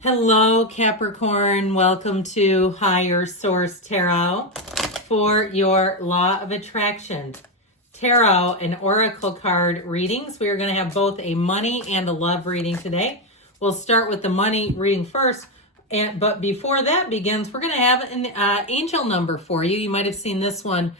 Hello, Capricorn. Welcome to Higher Source Tarot for your Law of Attraction Tarot and Oracle card readings. We are going to have both a money and a love reading today. We'll start with the money reading first, but before that begins, we're going to have an angel number for you. You might have seen this one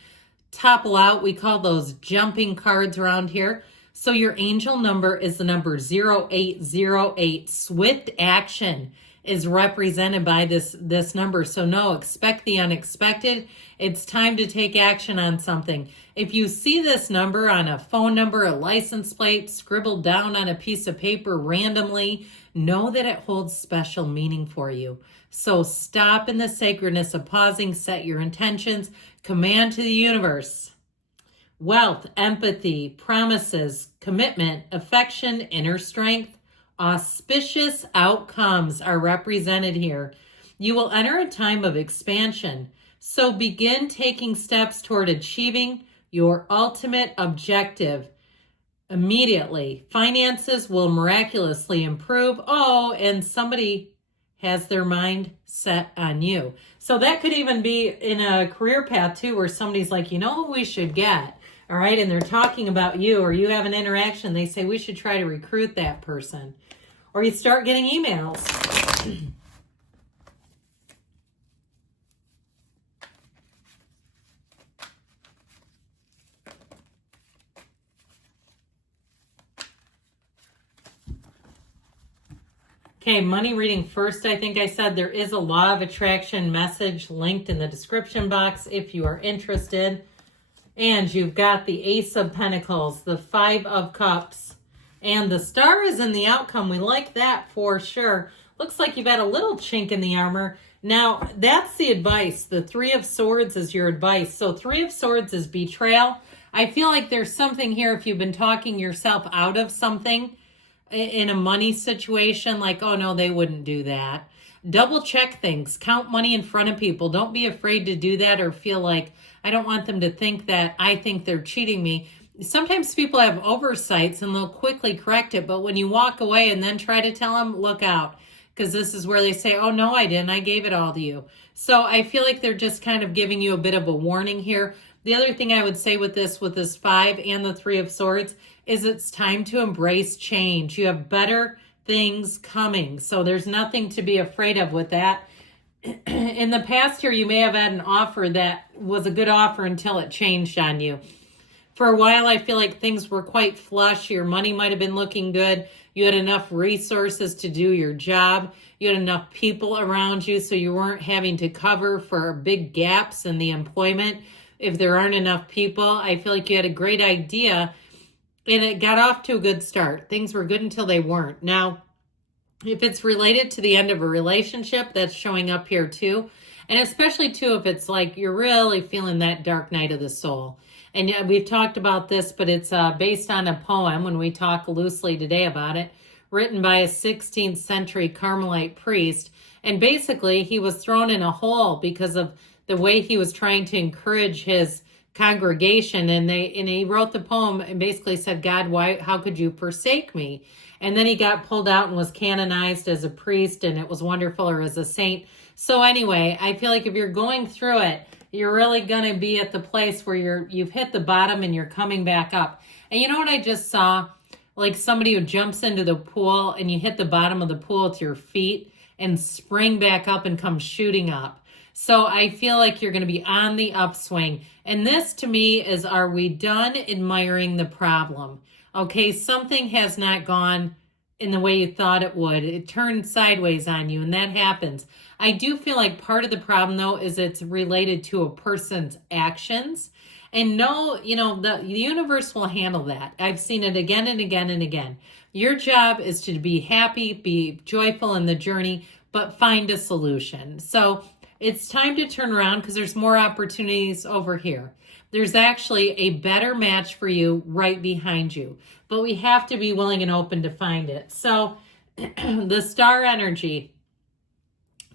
topple out. We call those jumping cards around here. So your angel number is the number 0808. Swift action is represented by this number. So no, expect the unexpected. It's time to take action on something. If you see this number on a phone number, a license plate, scribbled down on a piece of paper randomly, know that it holds special meaning for you. So stop in the sacredness of pausing, set your intentions, command to the universe. Wealth, empathy, promises, commitment, affection, inner strength, auspicious outcomes are represented here. You will enter a time of expansion, so begin taking steps toward achieving your ultimate objective immediately. Finances will miraculously improve. Oh, and somebody has their mind set on you. So that could even be in a career path too, where somebody's like, you know who we should get? All right, and they're talking about you, or you have an interaction. They say we should try to recruit that person. Or you start getting emails. Okay, money reading first. I think I said there is a law of attraction message linked in the description box if you are interested. And you've got the Ace of Pentacles, the Five of Cups, and the Star is in the outcome. We like that for sure. Looks like you've had a little chink in the armor. Now, that's the advice. The Three of Swords is your advice. So Three of Swords is betrayal. I feel like there's something here if you've been talking yourself out of something in a money situation, like, oh no, they wouldn't do that. Double check things. Count money in front of people. Don't be afraid to do that or feel like, I don't want them to think that I think they're cheating me. Sometimes people have oversights and they'll quickly correct it. But when you walk away and then try to tell them, look out. Because this is where they say, oh, no, I didn't. I gave it all to you. So I feel like they're just kind of giving you a bit of a warning here. The other thing I would say with this five and the Three of Swords is it's time to embrace change. You have better things coming. So there's nothing to be afraid of with that. In the past here, you may have had an offer that was a good offer until it changed on you. For a while, I feel like things were quite flush. Your money might have been looking good. You had enough resources to do your job. You had enough people around you, so you weren't having to cover for big gaps in the employment. If there aren't enough people, I feel like you had a great idea, and it got off to a good start. Things were good until they weren't. Now, if it's related to the end of a relationship, that's showing up here too. And especially too, if it's like you're really feeling that dark night of the soul. And we've talked about this, but it's based on a poem when we talk loosely today about it, written by a 16th century Carmelite priest. And basically he was thrown in a hole because of the way he was trying to encourage his congregation. And he wrote the poem and basically said, God, how could you forsake me? And then he got pulled out and was canonized as a priest, and it was wonderful, or as a saint. So anyway, I feel like if you're going through it, you're really going to be at the place where you've hit the bottom and you're coming back up. And you know what I just saw? Like somebody who jumps into the pool and you hit the bottom of the pool with your feet and spring back up and come shooting up. So I feel like you're going to be on the upswing. And this to me is, are we done admiring the problem? Okay, something has not gone in the way you thought it would. It turned sideways on you, and that happens. I do feel like part of the problem, though, is it's related to a person's actions. And no, the universe will handle that. I've seen it again and again and again. Your job is to be happy, be joyful in the journey, but find a solution. So it's time to turn around because there's more opportunities over here. There's actually a better match for you right behind you, but we have to be willing and open to find it. So the star energy,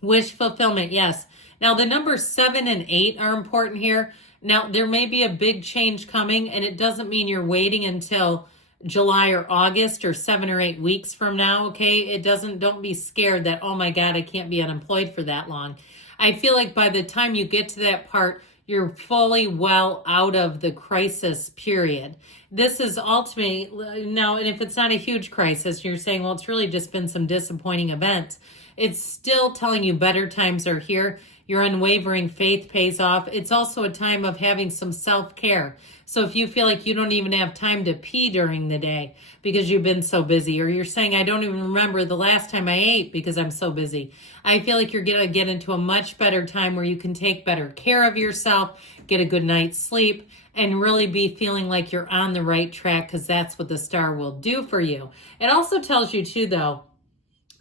wish fulfillment, yes. Now the numbers 7 and 8 are important here. Now there may be a big change coming, and it doesn't mean you're waiting until July or August or 7 or 8 weeks from now, okay? Don't be scared that, oh my God, I can't be unemployed for that long. I feel like by the time you get to that part, you're fully well out of the crisis period. This is ultimately, now, and if it's not a huge crisis, you're saying, well, it's really just been some disappointing events. It's still telling you better times are here. Your unwavering faith pays off. It's also a time of having some self-care. So if you feel like you don't even have time to pee during the day because you've been so busy, or you're saying, I don't even remember the last time I ate because I'm so busy, I feel like you're going to get into a much better time where you can take better care of yourself, get a good night's sleep, and really be feeling like you're on the right track, because that's what the star will do for you. It also tells you too, though,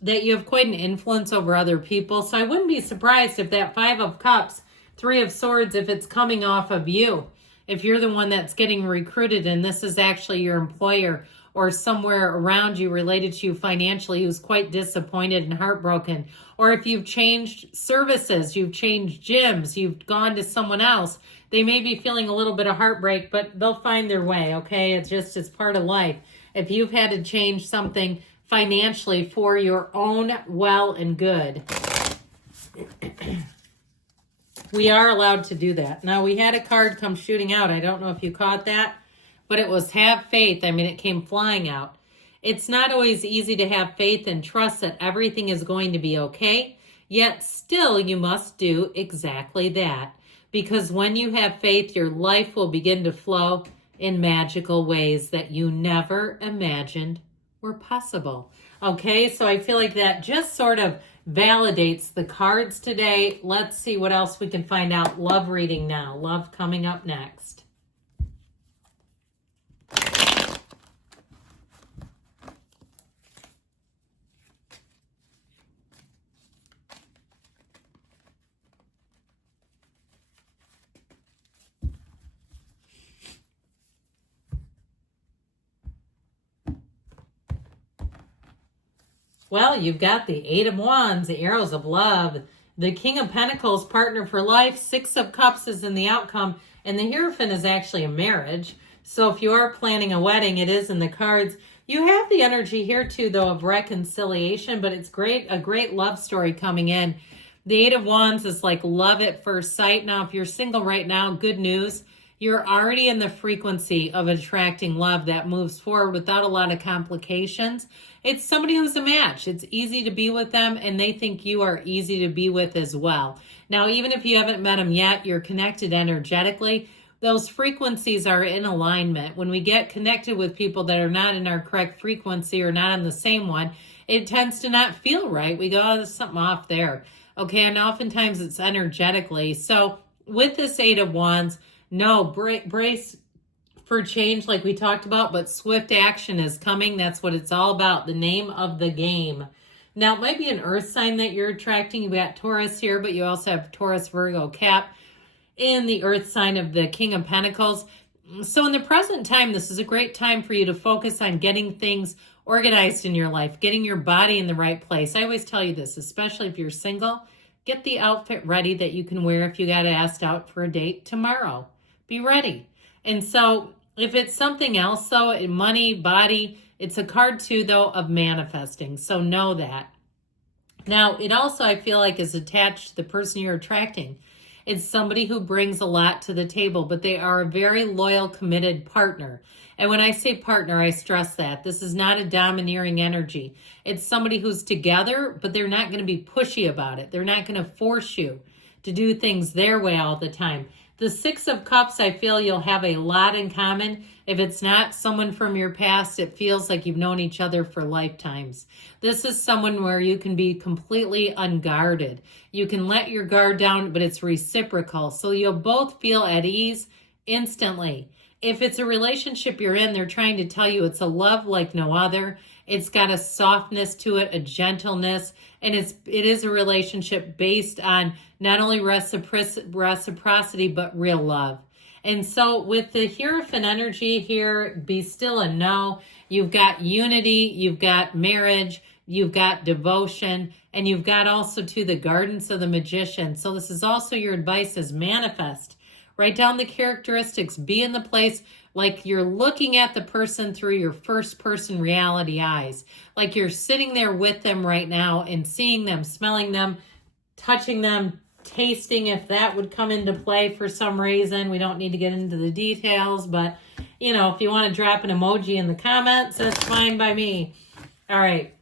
that you have quite an influence over other people. So I wouldn't be surprised if that 5 of Cups, 3 of Swords, if it's coming off of you. If you're the one that's getting recruited and this is actually your employer or somewhere around you related to you financially who's quite disappointed and heartbroken. Or if you've changed services, you've changed gyms, you've gone to someone else, they may be feeling a little bit of heartbreak, but they'll find their way, okay? It's part of life. If you've had to change something financially for your own well and good, we are allowed to do that. Now, we had a card come shooting out. I don't know if you caught that, but it was have faith. I mean, it came flying out. It's not always easy to have faith and trust that everything is going to be okay, yet still you must do exactly that. Because when you have faith, your life will begin to flow in magical ways that you never imagined were possible. Okay, so I feel like that just sort of validates the cards today. Let's see what else we can find out. Love reading now. Love coming up next. Well, you've got the 8 of Wands, the arrows of love, the King of Pentacles, partner for life, 6 of Cups is in the outcome, and the Hierophant is actually a marriage. So if you are planning a wedding, it is in the cards. You have the energy here too, though, of reconciliation, but it's a great love story coming in. The 8 of Wands is like love at first sight. Now, if you're single right now, good news. You're already in the frequency of attracting love that moves forward without a lot of complications. It's somebody who's a match. It's easy to be with them, and they think you are easy to be with as well. Now, even if you haven't met them yet, you're connected energetically. Those frequencies are in alignment. When we get connected with people that are not in our correct frequency or not on the same one, it tends to not feel right. We go, oh, there's something off there. Okay, and oftentimes it's energetically. So with this 8 of Wands, no, brace for change like we talked about, but swift action is coming. That's what it's all about, the name of the game. Now, it might be an earth sign that you're attracting. You've got Taurus here, but you also have Taurus, Virgo, Cap in the earth sign of the King of Pentacles. So in the present time, this is a great time for you to focus on getting things organized in your life, getting your body in the right place. I always tell you this, especially if you're single, get the outfit ready that you can wear if you got asked out for a date tomorrow. Be ready. And so if it's something else, though, money, body, it's a card too, though, of manifesting. So know that. Now, it also, I feel like, is attached to the person you're attracting. It's somebody who brings a lot to the table, but they are a very loyal, committed partner. And when I say partner, I stress that. This is not a domineering energy. It's somebody who's together, but they're not going to be pushy about it. They're not going to force you to do things their way all the time. The 6 of Cups, I feel you'll have a lot in common. If it's not someone from your past, it feels like you've known each other for lifetimes. This is someone where you can be completely unguarded. You can let your guard down, but it's reciprocal. So you'll both feel at ease instantly. If it's a relationship you're in, they're trying to tell you it's a love like no other. It's got a softness to it, a gentleness, and it is a relationship based on not only reciprocity, but real love. And so with the Hierophant energy here, be still and know. You've got unity, you've got marriage, you've got devotion, and you've got also to the Gardens of the Magician. So this is also your advice is manifest. Write down the characteristics. Be in the place like you're looking at the person through your first person reality eyes. Like you're sitting there with them right now and seeing them, smelling them, touching them, tasting, if that would come into play for some reason. We don't need to get into the details, but you know, if you want to drop an emoji in the comments, that's fine by me. All right.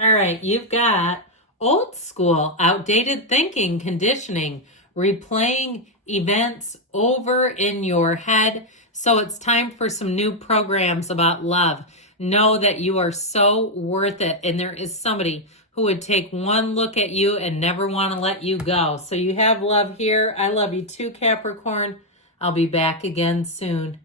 All right, you've got old school, outdated thinking, conditioning, replaying events over in your head. So it's time for some new programs about love. Know that you are so worth it, and there is somebody who would take one look at you and never want to let you go. So you have love here. I love you too, Capricorn. I'll be back again soon.